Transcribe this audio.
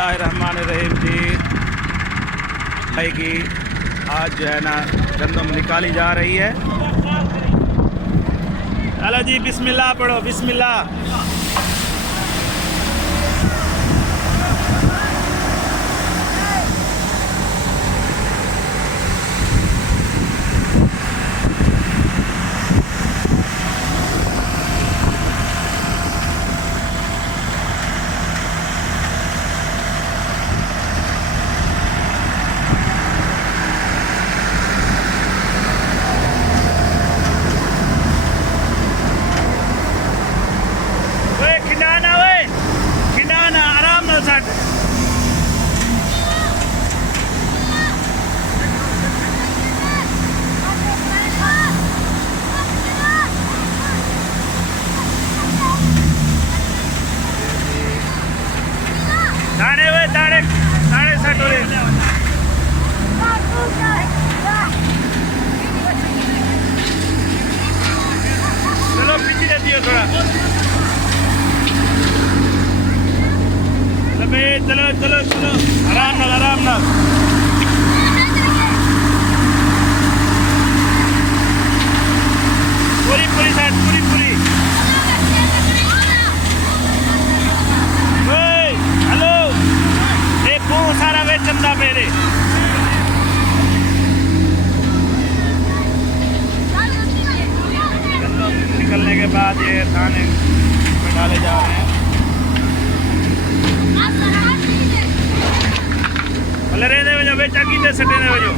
बिस्मिल्लाहिर्रहमानिर्रहीम जी। भाई की आज जो है ना गंदम निकाली जा रही है। चलो जी बिस्मिल्लाह पढ़ो, बिस्मिल्लाह। दाने वे दाने दाने सेट हो रहे। चलो पीछे दियो थोड़ा। चलो चलो चलो आराम नाल आराम नाल। पूरी पूरी साइड पूरी पूरी। सारा वे चंदा मेरे निकलने के बाद ये थाने में डाले जा रहे हैं। भले रहने में जो बेचा की सटे ने जो